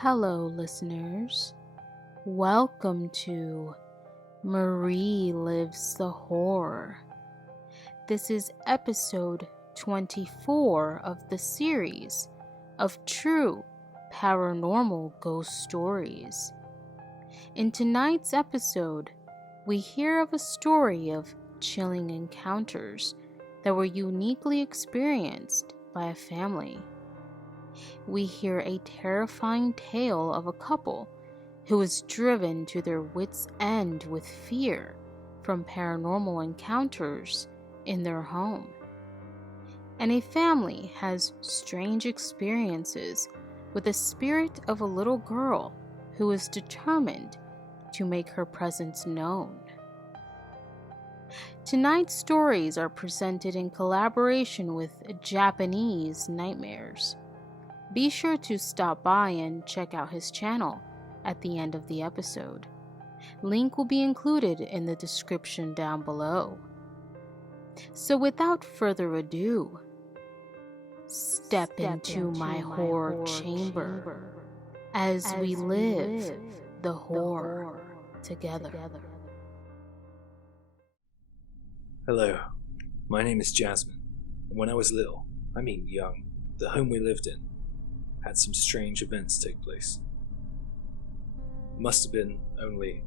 Hello, listeners. Welcome to Marie Lives the Horror. This is episode 24 of the series of True Paranormal Ghost Stories. In tonight's episode, we hear of a story of chilling encounters that were uniquely experienced by a family. We hear a terrifying tale of a couple who was driven to their wits' end with fear from paranormal encounters in their home. And a family has strange experiences with the spirit of a little girl who is determined to make her presence known. Tonight's stories are presented in collaboration with Japanese Nightmares. Be sure to stop by and check out his channel at the end of the episode. Link will be included in the description down below. So without further ado, step into my horror chamber as we live the horror together. Hello, my name is Jasmine, and when I was little, young, the home we lived in had some strange events take place. It must have been only,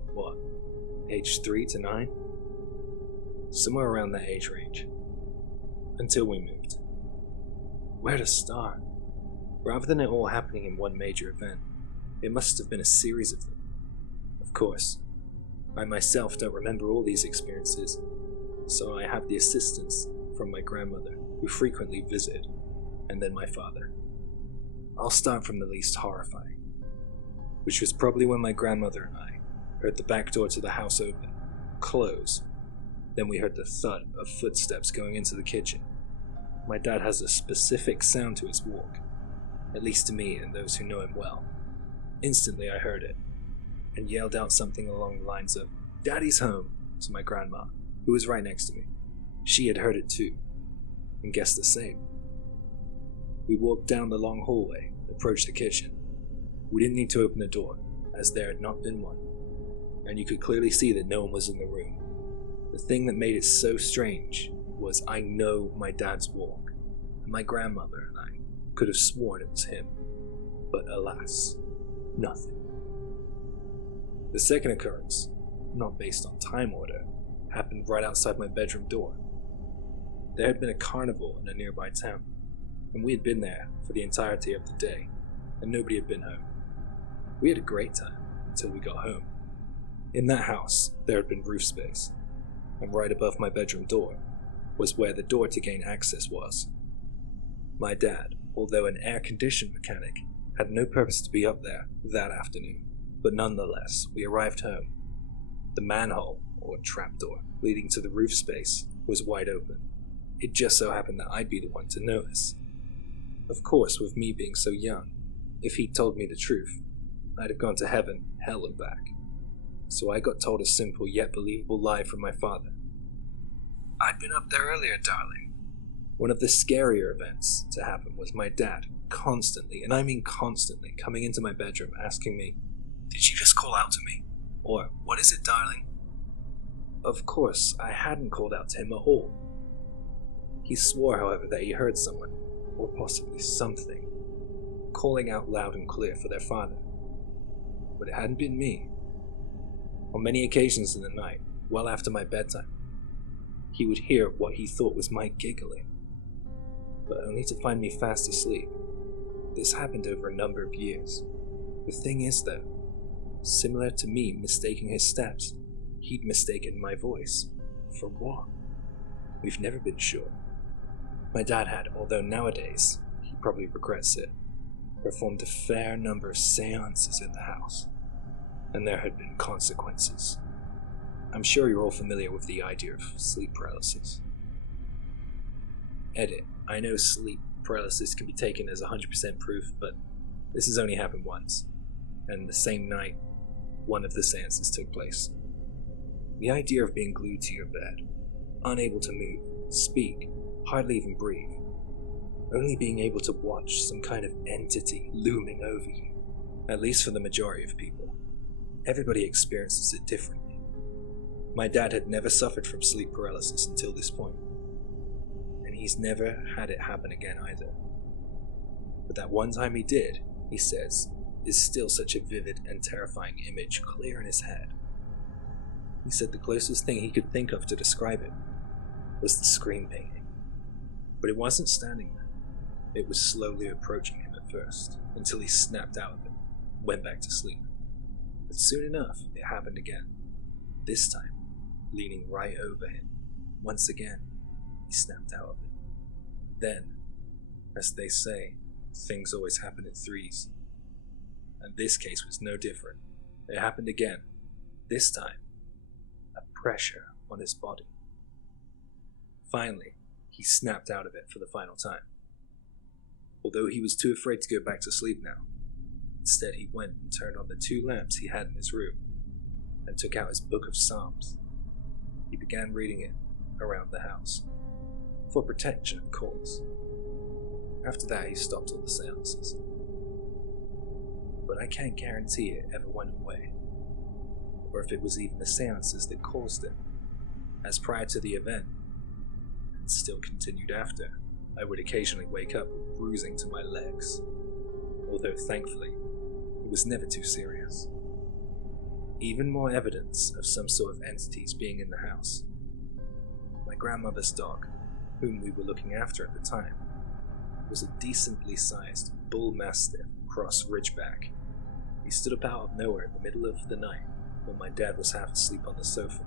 age 3 to 9? Somewhere around that age range. Until we moved. Where to start? Rather than it all happening in one major event, it must have been a series of them. Of course, I myself don't remember all these experiences, so I have the assistance from my grandmother, who frequently visited, and then my father. I'll start from the least horrifying, which was probably when my grandmother and I heard the back door to the house open, close. Then we heard the thud of footsteps going into the kitchen. My dad has a specific sound to his walk, at least to me and those who know him well. Instantly I heard it, and yelled out something along the lines of, "Daddy's home," to my grandma, who was right next to me. She had heard it too, and guessed the same. We walked down the long hallway and approached the kitchen. We didn't need to open the door, as there had not been one, and you could clearly see that no one was in the room. The thing that made it so strange was I know my dad's walk, and my grandmother and I could have sworn it was him, but alas, nothing. The second occurrence, not based on time order, happened right outside my bedroom door. There had been a carnival in a nearby town, and we had been there for the entirety of the day, and nobody had been home. We had a great time until we got home. In that house, there had been roof space, and right above my bedroom door was where the door to gain access was. My dad, although an air-conditioned mechanic, had no purpose to be up there that afternoon, but nonetheless, we arrived home. The manhole, or trapdoor, leading to the roof space was wide open. It just so happened that I'd be the one to notice. Of course, with me being so young, if he'd told me the truth, I'd have gone to heaven, hell and back. So I got told a simple yet believable lie from my father. "I'd been up there earlier, darling." One of the scarier events to happen was my dad constantly, and I mean constantly, coming into my bedroom asking me, "Did you just call out to me?" Or, "What is it, darling?" Of course, I hadn't called out to him at all. He swore, however, that he heard someone, or possibly something, calling out loud and clear for their father. But it hadn't been me. On many occasions in the night, well after my bedtime, he would hear what he thought was my giggling, but only to find me fast asleep. This happened over a number of years. The thing is, though, similar to me mistaking his steps, he'd mistaken my voice. For what? We've never been sure. My dad had, although nowadays, he probably regrets it, performed a fair number of seances in the house, and there had been consequences. I'm sure you're all familiar with the idea of sleep paralysis. Edit, I know sleep paralysis can be taken as 100% proof, but this has only happened once, and the same night, one of the seances took place. The idea of being glued to your bed, unable to move, speak, hardly even breathe, only being able to watch some kind of entity looming over you, at least for the majority of people. Everybody experiences it differently. My dad had never suffered from sleep paralysis until this point, and he's never had it happen again either. But that one time he did, he says, is still such a vivid and terrifying image clear in his head. He said the closest thing he could think of to describe it was the scream painting. But it wasn't standing there. It was slowly approaching him at first, until he snapped out of it, and went back to sleep. But soon enough, it happened again. This time, leaning right over him. Once again, he snapped out of it. Then, as they say, things always happen in threes. And this case was no different. It happened again. This time, a pressure on his body. Finally, he snapped out of it for the final time. Although he was too afraid to go back to sleep now, instead he went and turned on the 2 lamps he had in his room and took out his book of Psalms. He began reading it around the house, for protection, of course. After that, he stopped all the seances. But I can't guarantee it ever went away, or if it was even the seances that caused it, as prior to the event, and still continued after, I would occasionally wake up with bruising to my legs, although thankfully, it was never too serious. Even more evidence of some sort of entities being in the house. My grandmother's dog, whom we were looking after at the time, was a decently sized bull mastiff cross ridgeback. He stood up out of nowhere in the middle of the night when my dad was half asleep on the sofa.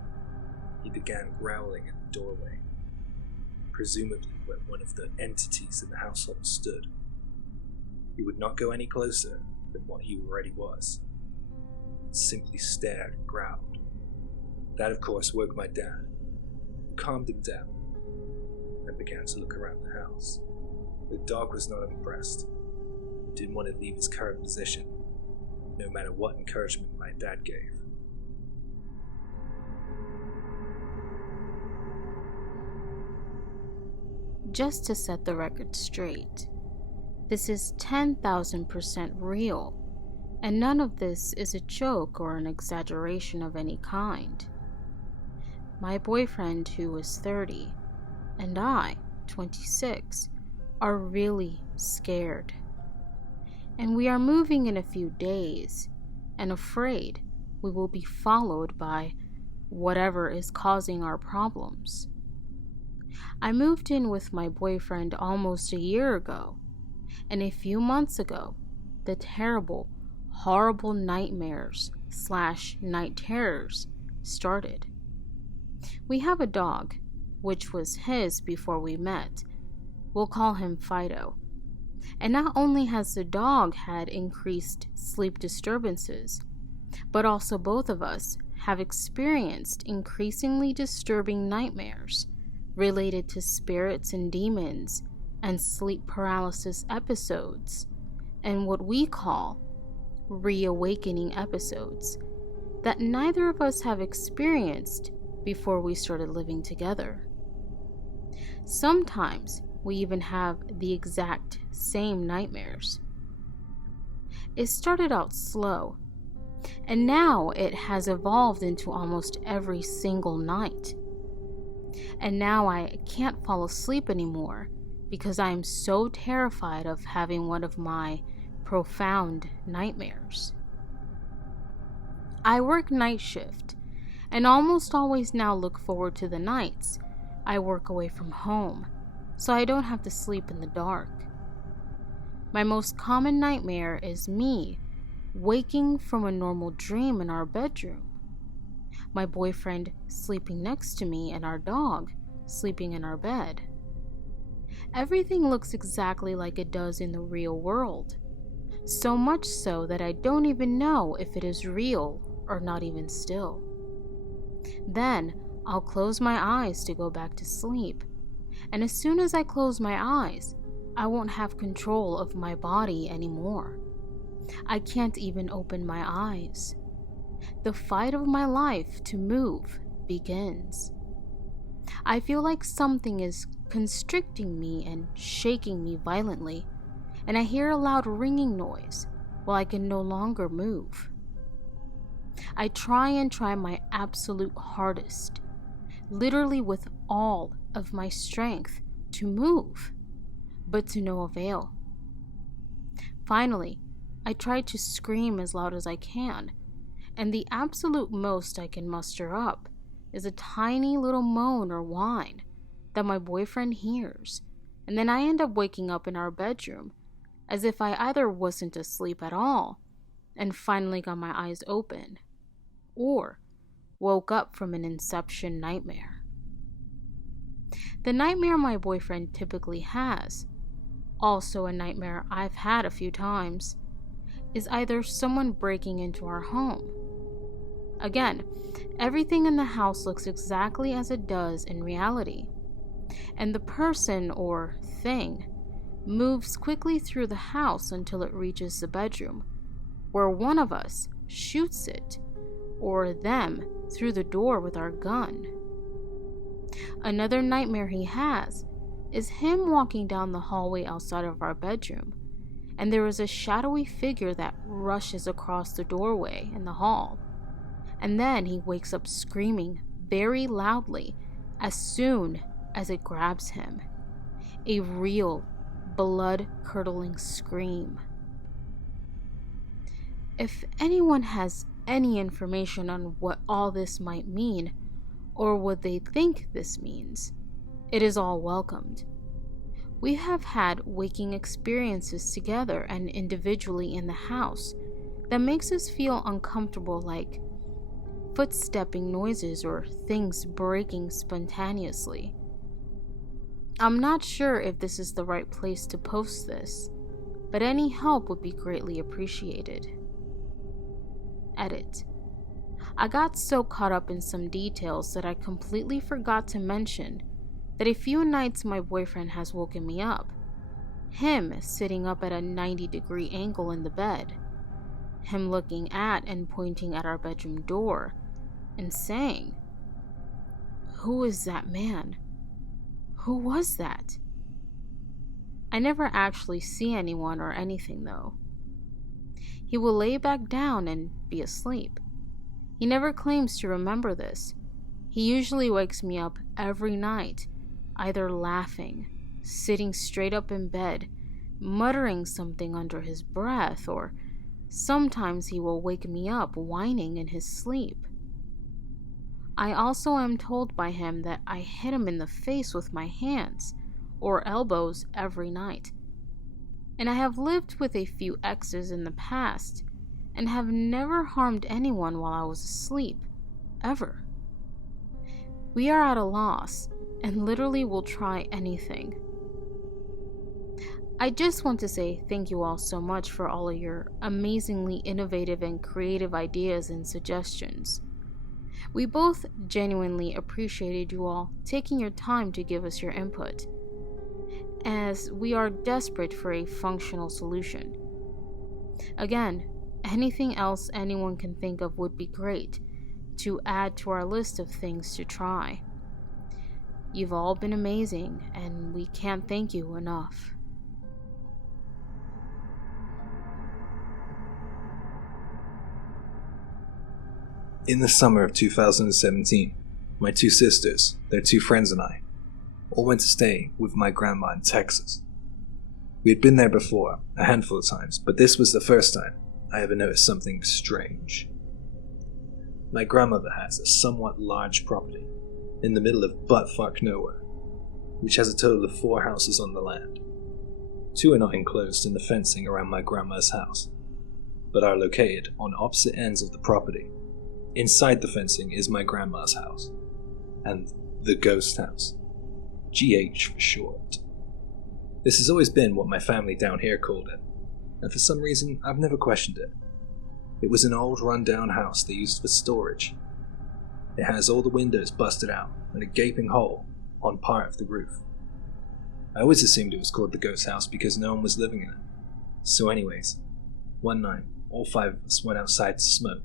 He began growling in the doorway, presumably where one of the entities in the household stood. He would not go any closer than what he already was. He simply stared and growled. That, of course, woke my dad, who calmed him down and began to look around the house. The dog was not impressed. He didn't want to leave his current position, no matter what encouragement my dad gave. Just to set the record straight, this is 10,000% real, and none of this is a joke or an exaggeration of any kind. My boyfriend, who was 30, and I, 26, are really scared. And we are moving in a few days, and afraid we will be followed by whatever is causing our problems. I moved in with my boyfriend almost a year ago, and a few months ago, the terrible, horrible nightmares / night terrors started. We have a dog, which was his before we met. We'll call him Fido. And not only has the dog had increased sleep disturbances, but also both of us have experienced increasingly disturbing nightmares related to spirits and demons and sleep paralysis episodes, and what we call reawakening episodes that neither of us have experienced before we started living together. Sometimes we even have the exact same nightmares. It started out slow, and now it has evolved into almost every single night. And now I can't fall asleep anymore because I am so terrified of having one of my profound nightmares. I work night shift and almost always now look forward to the nights I work away from home, so I don't have to sleep in the dark. My most common nightmare is me waking from a normal dream in our bedroom, my boyfriend sleeping next to me, and our dog sleeping in our bed. Everything looks exactly like it does in the real world, so much so that I don't even know if it is real or not even still. Then I'll close my eyes to go back to sleep, and as soon as I close my eyes, I won't have control of my body anymore. I can't even open my eyes. The fight of my life to move begins. I feel like something is constricting me and shaking me violently, and I hear a loud ringing noise, while I can no longer move. I try my absolute hardest, literally with all of my strength, to move, but to no avail. Finally, I try to scream as loud as I can, and the absolute most I can muster up is a tiny little moan or whine that my boyfriend hears, and then I end up waking up in our bedroom as if I either wasn't asleep at all and finally got my eyes open, or woke up from an inception nightmare. The nightmare my boyfriend typically has, also a nightmare I've had a few times, is either someone breaking into our home. Again, everything in the house looks exactly as it does in reality, and the person or thing moves quickly through the house until it reaches the bedroom, where one of us shoots it or them through the door with our gun. Another nightmare he has is him walking down the hallway outside of our bedroom, and there is a shadowy figure that rushes across the doorway in the hall, and then he wakes up screaming very loudly as soon as it grabs him. A real blood-curdling scream. If anyone has any information on what all this might mean, or what they think this means, it is all welcomed. We have had waking experiences together and individually in the house that makes us feel uncomfortable, like footstepping noises or things breaking spontaneously. I'm not sure if this is the right place to post this, but any help would be greatly appreciated. Edit. I got so caught up in some details that I completely forgot to mention that a few nights my boyfriend has woken me up. Him sitting up at a 90-degree angle in the bed. Him looking at and pointing at our bedroom door and saying, "Who is that man? Who was that?" I never actually see anyone or anything though. He will lay back down and be asleep. He never claims to remember this. He usually wakes me up every night, either laughing, sitting straight up in bed, muttering something under his breath, or sometimes he will wake me up whining in his sleep. I also am told by him that I hit him in the face with my hands or elbows every night. And I have lived with a few exes in the past and have never harmed anyone while I was asleep, ever. We are at a loss and literally will try anything. I just want to say thank you all so much for all of your amazingly innovative and creative ideas and suggestions. We both genuinely appreciated you all taking your time to give us your input, as we are desperate for a functional solution. Again, anything else anyone can think of would be great to add to our list of things to try. You've all been amazing, and we can't thank you enough. In the summer of 2017, my two sisters, their two friends, and I all went to stay with my grandma in Texas. We had been there before, a handful of times, but this was the first time I ever noticed something strange. My grandmother has a somewhat large property in the middle of buttfuck nowhere, which has a total of 4 houses on the land. 2 are not enclosed in the fencing around my grandma's house, but are located on opposite ends of the property. Inside the fencing is my grandma's house, and the ghost house, GH for short. This has always been what my family down here called it, and for some reason I've never questioned it. It was an old run-down house they used for storage. It has all the windows busted out and a gaping hole on part of the roof. I always assumed it was called the ghost house because no one was living in it. So anyways, one night all 5 of us went outside to smoke.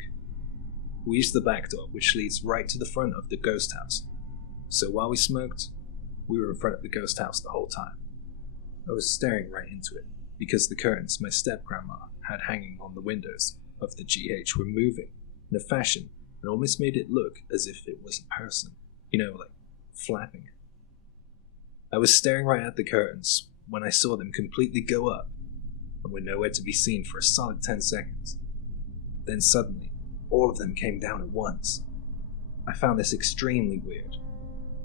We used the back door, which leads right to the front of the ghost house. So while we smoked, we were in front of the ghost house the whole time. I was staring right into it, because the curtains my step-grandma had hanging on the windows of the GH were moving in a fashion that almost made it look as if it was a person, like flapping it. I was staring right at the curtains when I saw them completely go up and were nowhere to be seen for a solid 10 seconds. Then suddenly, all of them came down at once. I found this extremely weird,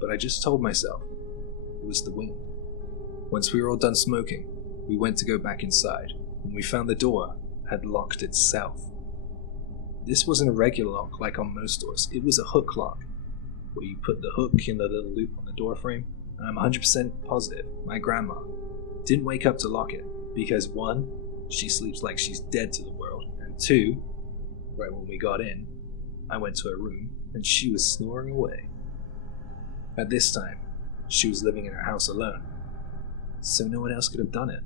but I just told myself it was the wind. Once we were all done smoking, we went to go back inside, and we found the door had locked itself. This wasn't a regular lock like on most doors, it was a hook lock, where you put the hook in the little loop on the door frame, and I'm 100% positive my grandma didn't wake up to lock it, because 1, she sleeps like she's dead to the world, and 2, right when we got in, I went to her room, and she was snoring away. At this time, she was living in her house alone, so no one else could have done it.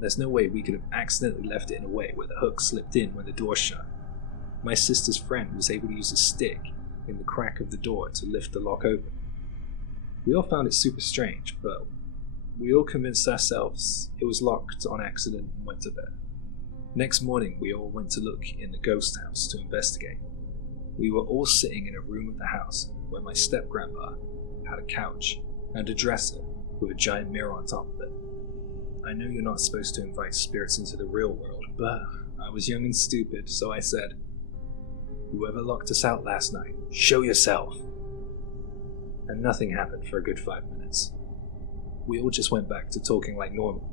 There's no way we could have accidentally left it in a way where the hook slipped in when the door shut. My sister's friend was able to use a stick in the crack of the door to lift the lock open. We all found it super strange, but we all convinced ourselves it was locked on accident and went to bed. Next morning, we all went to look in the ghost house to investigate. We were all sitting in a room of the house where my step-grandpa had a couch and a dresser with a giant mirror on top of it. I know you're not supposed to invite spirits into the real world, but I was young and stupid, so I said, "Whoever locked us out last night, show yourself." And nothing happened for a good 5 minutes. We all just went back to talking like normal,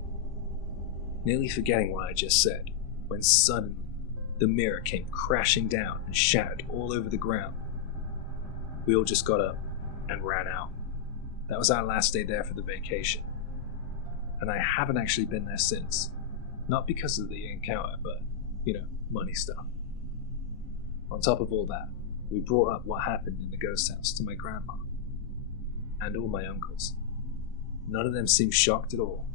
nearly forgetting what I just said, when suddenly the mirror came crashing down and shattered all over the ground. We all just got up and ran out. That was our last day there for the vacation, and I haven't actually been there since. Not because of the encounter, but, money stuff. On top of all that, we brought up what happened in the ghost house to my grandma and all my uncles. None of them seemed shocked at all.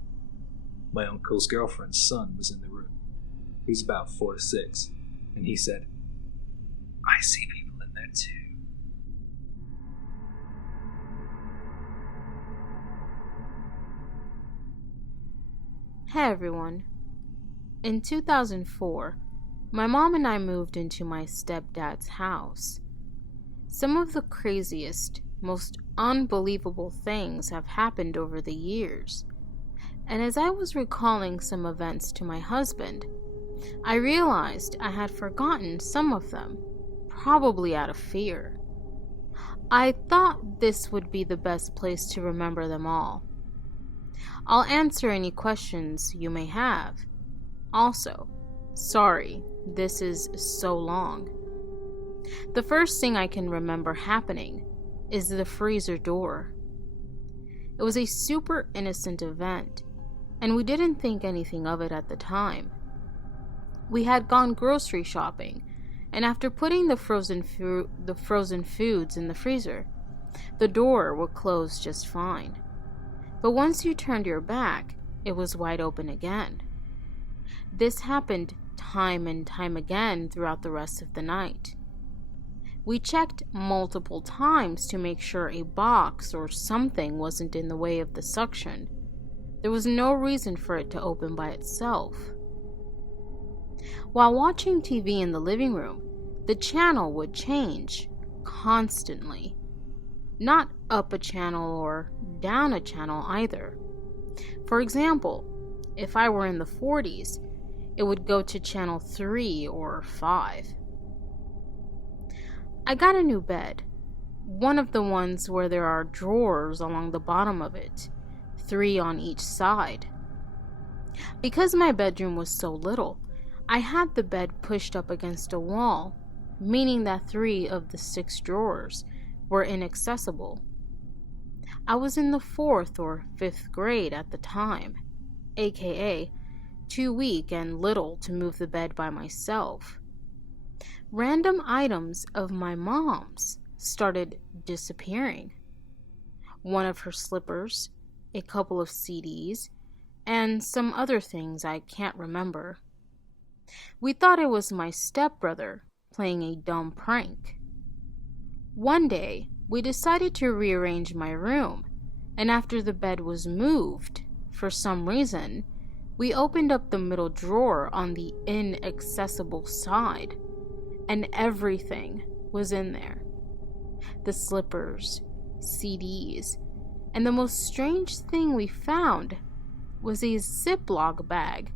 My uncle's girlfriend's son was in the room. He was about 4 to 6, and he said, "I see people in there too." Hey everyone. In 2004, my mom and I moved into my stepdad's house. Some of the craziest, most unbelievable things have happened over the years. And as I was recalling some events to my husband, I realized I had forgotten some of them, probably out of fear. I thought this would be the best place to remember them all. I'll answer any questions you may have. Also, sorry, this is so long. The first thing I can remember happening is the freezer door. It was a super innocent event, and we didn't think anything of it at the time. We had gone grocery shopping, and after putting the frozen foods in the freezer, the door would close just fine. But once you turned your back, it was wide open again. This happened time and time again throughout the rest of the night. We checked multiple times to make sure a box or something wasn't in the way of the suction. There was no reason for it to open by itself. While watching TV in the living room, the channel would change constantly. Not up a channel or down a channel either. For example, if I were in the 40s, it would go to channel 3 or 5. I got a new bed, one of the ones where there are drawers along the bottom of it, 3 on each side. Because my bedroom was so little, I had the bed pushed up against a wall, meaning that 3 of the 6 drawers were inaccessible. I was in the 4th or 5th grade at the time, aka too weak and little to move the bed by myself. Random items of my mom's started disappearing. One of her slippers, a couple of CDs, and some other things I can't remember. We thought it was my stepbrother playing a dumb prank. One day, we decided to rearrange my room, and after the bed was moved, for some reason, We opened up the middle drawer on the inaccessible side, and everything was in there. The slippers, CDs, and the most strange thing we found was a Ziploc bag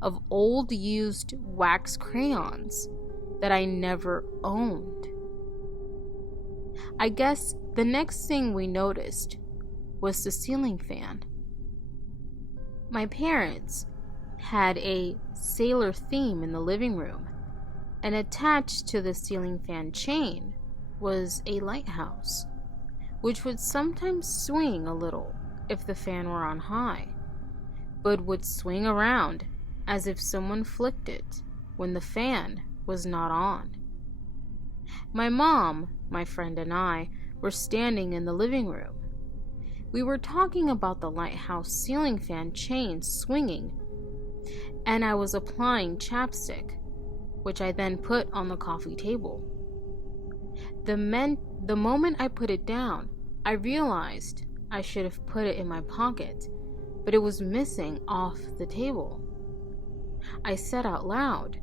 of old used wax crayons that I never owned. I guess the next thing we noticed was the ceiling fan. My parents had a sailor theme in the living room, and attached to the ceiling fan chain was a lighthouse, which would sometimes swing a little if the fan were on high, but would swing around as if someone flicked it when the fan was not on. My mom, my friend, and I were standing in the living room. We were talking about the lighthouse ceiling fan chain swinging, and I was applying chapstick, which I then put on the coffee table. The moment I put it down, I realized I should have put it in my pocket, but it was missing off the table. I said out loud,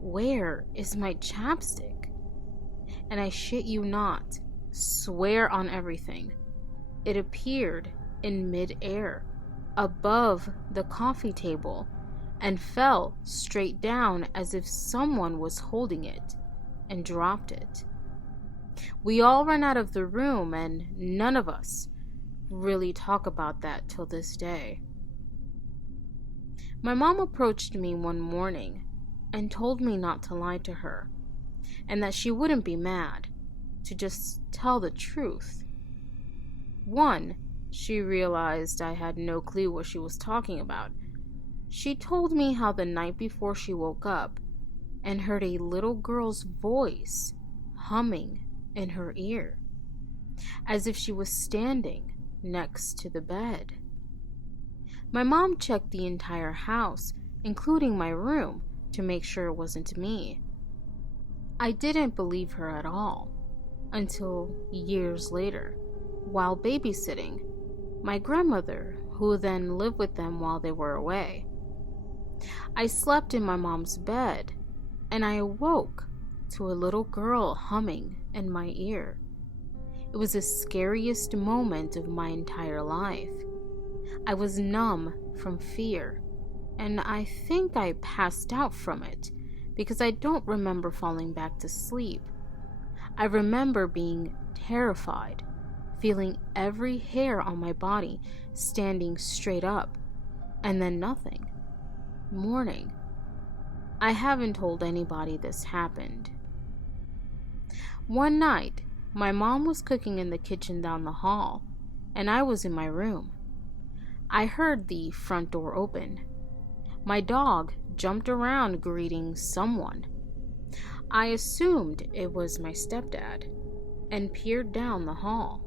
"Where is my chapstick?" And I shit you not, swear on everything, it appeared in mid-air, above the coffee table, and fell straight down as if someone was holding it and dropped it. We all ran out of the room, and none of us really talk about that till this day. My mom approached me one morning and told me not to lie to her, and that she wouldn't be mad, to just tell the truth. One, she realized I had no clue what she was talking about. She told me how the night before she woke up and heard a little girl's voice humming in her ear, as if she was standing next to the bed. My mom checked the entire house, including my room, to make sure it wasn't me. I didn't believe her at all, until years later, while babysitting my grandmother, who then lived with them while they were away. I slept in my mom's bed, and I awoke to a little girl humming in my ear. It was the scariest moment of my entire life. I was numb from fear, and I think I passed out from it because I don't remember falling back to sleep. I remember being terrified, feeling every hair on my body standing straight up, and then nothing. Morning. I haven't told anybody this happened. One night, my mom was cooking in the kitchen down the hall, and I was in my room. I heard the front door open. My dog jumped around greeting someone. I assumed it was my stepdad, and peered down the hall.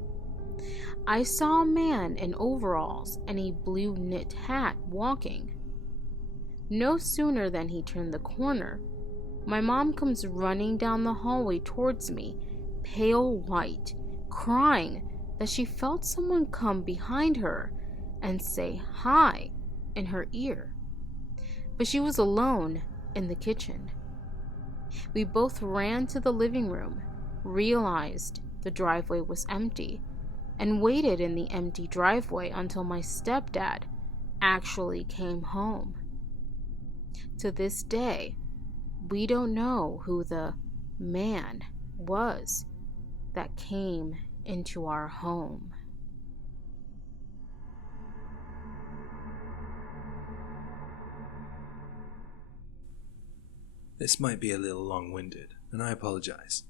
I saw a man in overalls and a blue knit hat walking. No sooner than he turned the corner, my mom comes running down the hallway towards me, pale white, crying that she felt someone come behind her and say hi in her ear. But she was alone in the kitchen. We both ran to the living room, realized the driveway was empty, and waited in the empty driveway until my stepdad actually came home. To this day, we don't know who the man was that came into our home. This might be a little long-winded, and I apologize.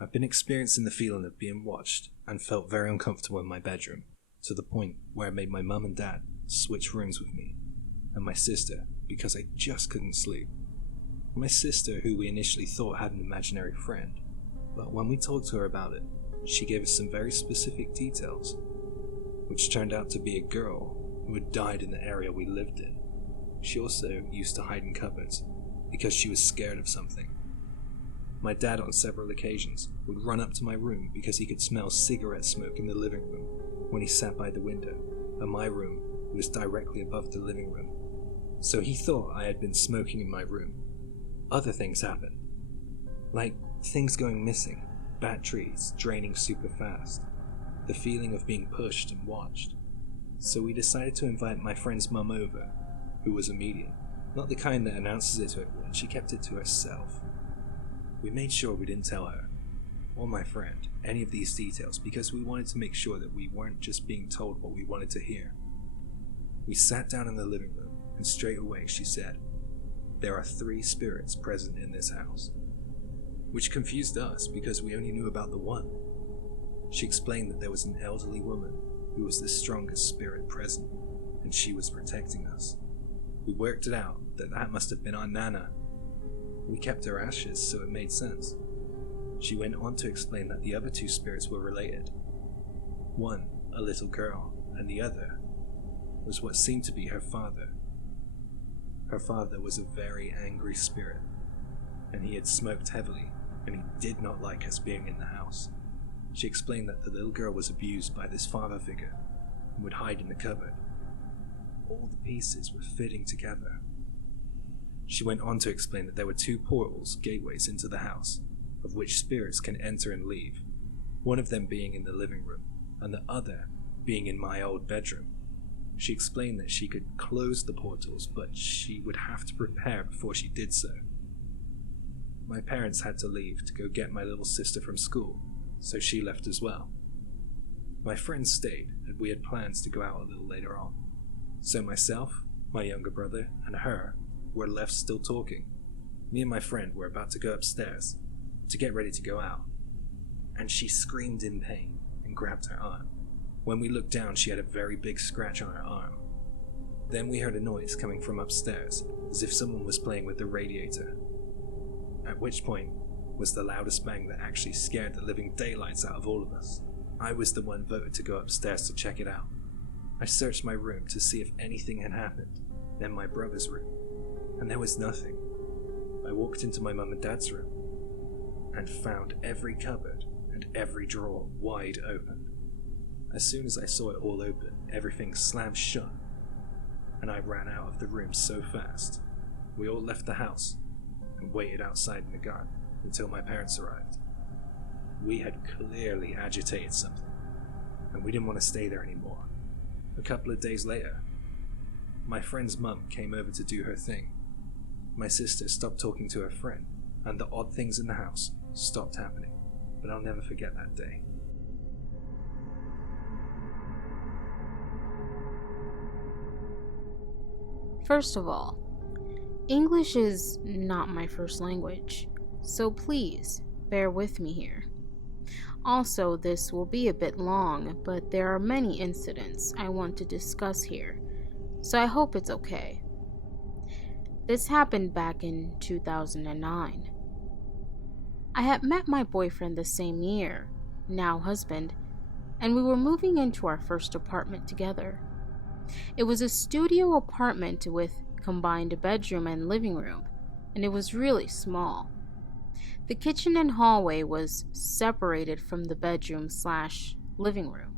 I've been experiencing the feeling of being watched and felt very uncomfortable in my bedroom, to the point where it made my mum and dad switch rooms with me, and my sister, because I just couldn't sleep. My sister, who we initially thought had an imaginary friend, but when we talked to her about it, she gave us some very specific details, which turned out to be a girl who had died in the area we lived in. She also used to hide in cupboards because she was scared of something. My dad, on several occasions, would run up to my room because he could smell cigarette smoke in the living room when he sat by the window, and my room was directly above the living room. so he thought I had been smoking in my room. Other things happened, like things going missing, batteries draining super fast, the feeling of being pushed and watched. So we decided to invite my friend's mum over, who was a medium. Not the kind that announces it to everyone, she kept it to herself. We made sure we didn't tell her, or my friend, any of these details because we wanted to make sure that we weren't just being told what we wanted to hear. We sat down in the living room, and straight away she said, "There are 3 spirits present in this house," which confused us because we only knew about the one. She explained that there was an elderly woman who was the strongest spirit present, and she was protecting us. We worked it out that must have been our Nana. We kept her ashes, so it made sense. She went on to explain that the other 2 spirits were related. One, a little girl, and the other was what seemed to be her father. Her father was a very angry spirit, and he had smoked heavily, and he did not like us being in the house. She explained that the little girl was abused by this father figure and would hide in the cupboard. All the pieces were fitting together. She went on to explain that there were 2 portals, gateways into the house, of which spirits can enter and leave, one of them being in the living room, and the other being in my old bedroom. She explained that she could close the portals, but she would have to prepare before she did so. My parents had to leave to go get my little sister from school, so she left as well. My friends stayed, and we had plans to go out a little later on. So myself, my younger brother, and her were left still talking. Me and my friend were about to go upstairs to get ready to go out, and she screamed in pain and grabbed her arm. When we looked down, she had a very big scratch on her arm. Then we heard a noise coming from upstairs, as if someone was playing with the radiator. At which point was the loudest bang that actually scared the living daylights out of all of us. I was the one voted to go upstairs to check it out. I searched my room to see if anything had happened, then my brother's room, and there was nothing. I walked into my mum and dad's room, and found every cupboard and every drawer wide open. As soon as I saw it all open, everything slammed shut, and I ran out of the room so fast. We all left the house and waited outside in the garden until my parents arrived. We had clearly agitated something, and we didn't want to stay there anymore. A couple of days later, my friend's mum came over to do her thing. My sister stopped talking to her friend, and the odd things in the house stopped happening, but I'll never forget that day. First of all, English is not my first language, so please bear with me here. Also, this will be a bit long, but there are many incidents I want to discuss here, so I hope it's okay. This happened back in 2009. I had met my boyfriend the same year, now husband, and we were moving into our first apartment together. It was a studio apartment with combined bedroom and living room, and it was really small. The kitchen and hallway was separated from the bedroom/living room.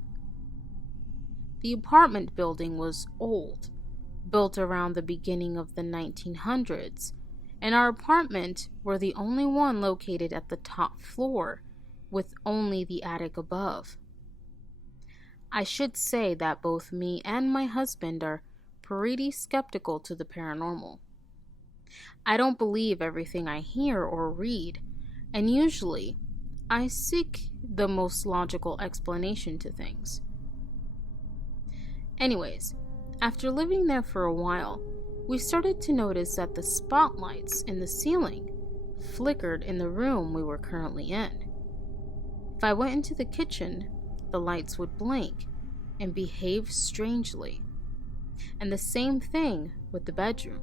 The apartment building was old, built around the beginning of the 1900s, and our apartment were the only one located at the top floor, with only the attic above. I should say that both me and my husband are pretty skeptical to the paranormal. I don't believe everything I hear or read, and usually I seek the most logical explanation to things. Anyways, after living there for a while, we started to notice that the spotlights in the ceiling flickered in the room we were currently in. If I went into the kitchen, the lights would blink and behave strangely. And the same thing with the bedroom,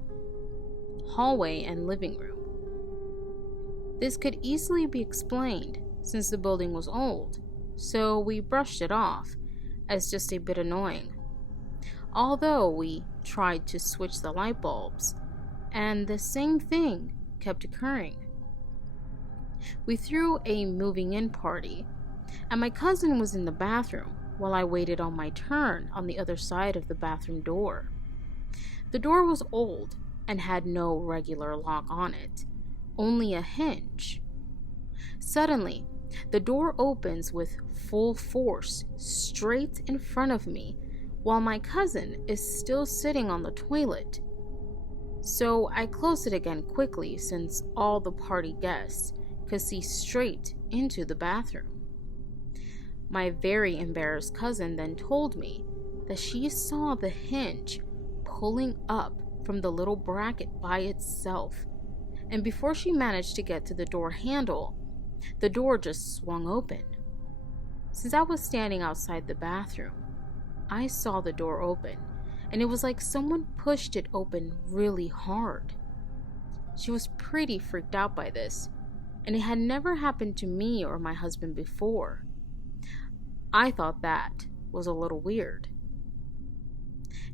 hallway, and living room. This could easily be explained since the building was old, so we brushed it off as just a bit annoying. Although we tried to switch the light bulbs, and the same thing kept occurring. We threw a moving in party, and my cousin was in the bathroom while I waited on my turn on the other side of the bathroom door. The door was old and had no regular lock on it, only a hinge. Suddenly, the door opens with full force straight in front of me while my cousin is still sitting on the toilet. So I closed it again quickly since all the party guests could see straight into the bathroom. My very embarrassed cousin then told me that she saw the hinge pulling up from the little bracket by itself, and before she managed to get to the door handle, the door just swung open. Since I was standing outside the bathroom, I saw the door open, and it was like someone pushed it open really hard. She was pretty freaked out by this, and it had never happened to me or my husband before. I thought that was a little weird.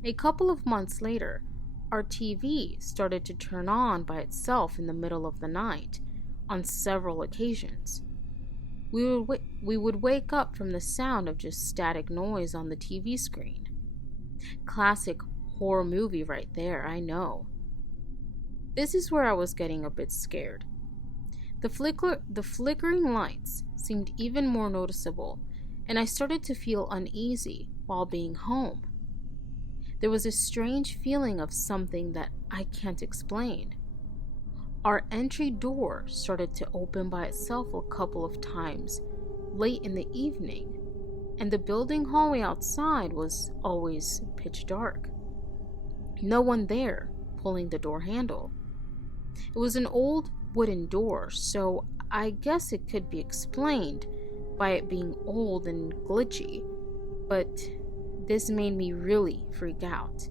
A couple of months later, our TV started to turn on by itself in the middle of the night on several occasions. We would wake up from the sound of just static noise on the TV screen. Classic horror movie right there, I know. This is where I was getting a bit scared. The flickering lights seemed even more noticeable, and I started to feel uneasy while being home. There was a strange feeling of something that I can't explain. Our entry door started to open by itself a couple of times late in the evening, and the building hallway outside was always pitch dark. No one there pulling the door handle. It was an old wooden door, so I guess it could be explained by it being old and glitchy, but this made me really freak out.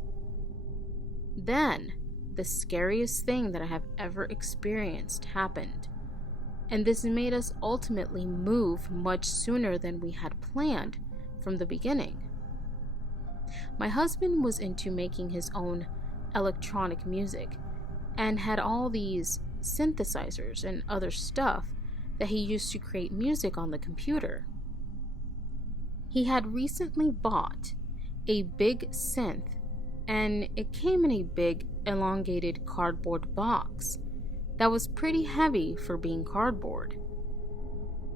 Then, the scariest thing that I have ever experienced happened, and this made us ultimately move much sooner than we had planned from the beginning. My husband was into making his own electronic music and had all these synthesizers and other stuff that he used to create music on the computer. He had recently bought a big synth, and it came in a big elongated cardboard box that was pretty heavy for being cardboard.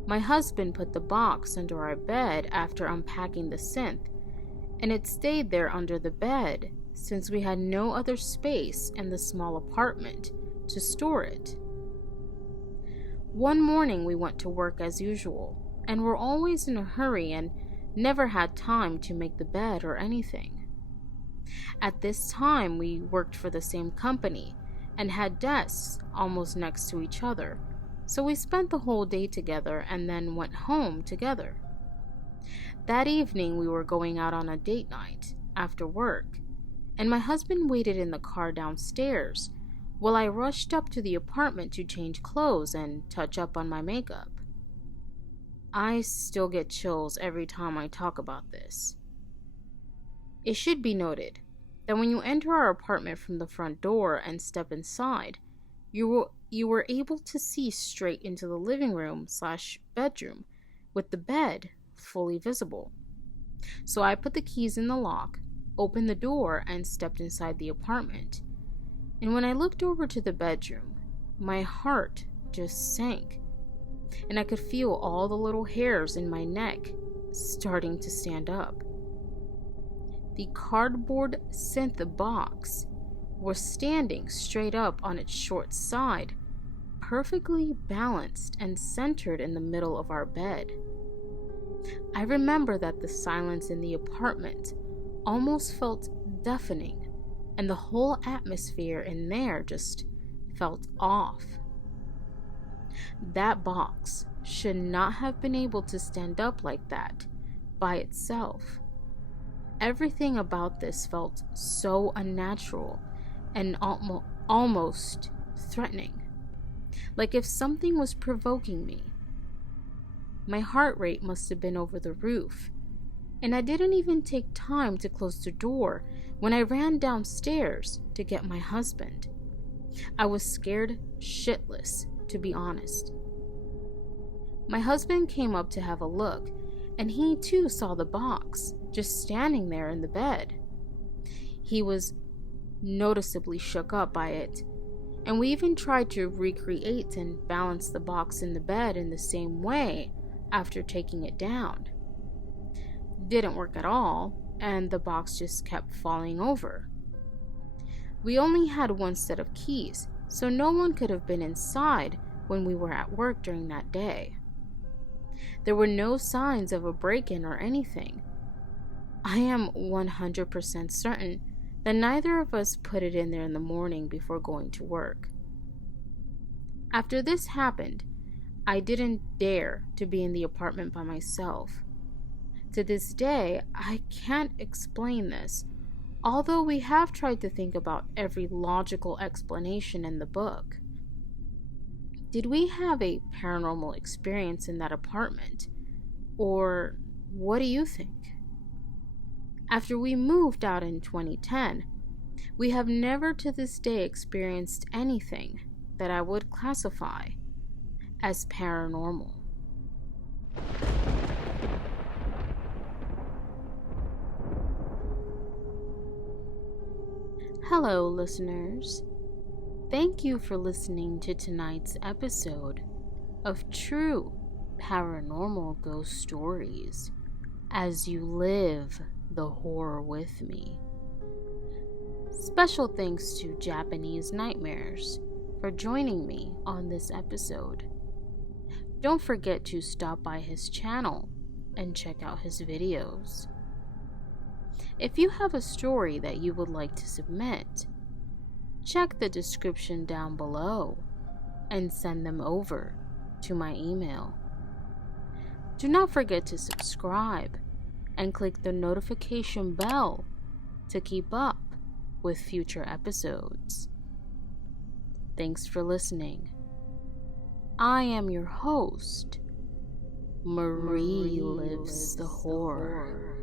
My husband put the box under our bed after unpacking the synth, and it stayed there under the bed since we had no other space in the small apartment to store it. One morning we went to work as usual, and were always in a hurry and never had time to make the bed or anything. At this time, we worked for the same company and had desks almost next to each other, so we spent the whole day together and then went home together. That evening, we were going out on a date night after work, and my husband waited in the car downstairs while I rushed up to the apartment to change clothes and touch up on my makeup. I still get chills every time I talk about this. It should be noted that when you enter our apartment from the front door and step inside, you were able to see straight into the living room/bedroom with the bed fully visible. So I put the keys in the lock, opened the door, and stepped inside the apartment. And when I looked over to the bedroom, my heart just sank, and I could feel all the little hairs in my neck starting to stand up. The cardboard synth box was standing straight up on its short side, perfectly balanced and centered in the middle of our bed. I remember that the silence in the apartment almost felt deafening, and the whole atmosphere in there just felt off. That box should not have been able to stand up like that by itself. Everything about this felt so unnatural and almost threatening, like if something was provoking me. My heart rate must have been over the roof, and I didn't even take time to close the door when I ran downstairs to get my husband. I was scared shitless, to be honest. My husband came up to have a look, and he too saw the box just standing there in the bed. He was noticeably shook up by it, and we even tried to recreate and balance the box in the bed in the same way after taking it down. Didn't work at all, and the box just kept falling over. We only had one set of keys, so no one could have been inside when we were at work during that day. There were no signs of a break-in or anything. I am 100% certain that neither of us put it in there in the morning before going to work. After this happened, I didn't dare to be in the apartment by myself. To this day, I can't explain this, although we have tried to think about every logical explanation in the book. Did we have a paranormal experience in that apartment? Or what do you think? After we moved out in 2010, we have never to this day experienced anything that I would classify as paranormal. Hello, listeners. Thank you for listening to tonight's episode of True Paranormal Ghost Stories as you live the horror with me. Special thanks to Japanese Nightmares for joining me on this episode. Don't forget to stop by his channel and check out his videos. If you have a story that you would like to submit, check the description down below and send them over to my email. Do not forget to subscribe and click the notification bell to keep up with future episodes. Thanks for listening. I am your host, Marie Lives the Horror.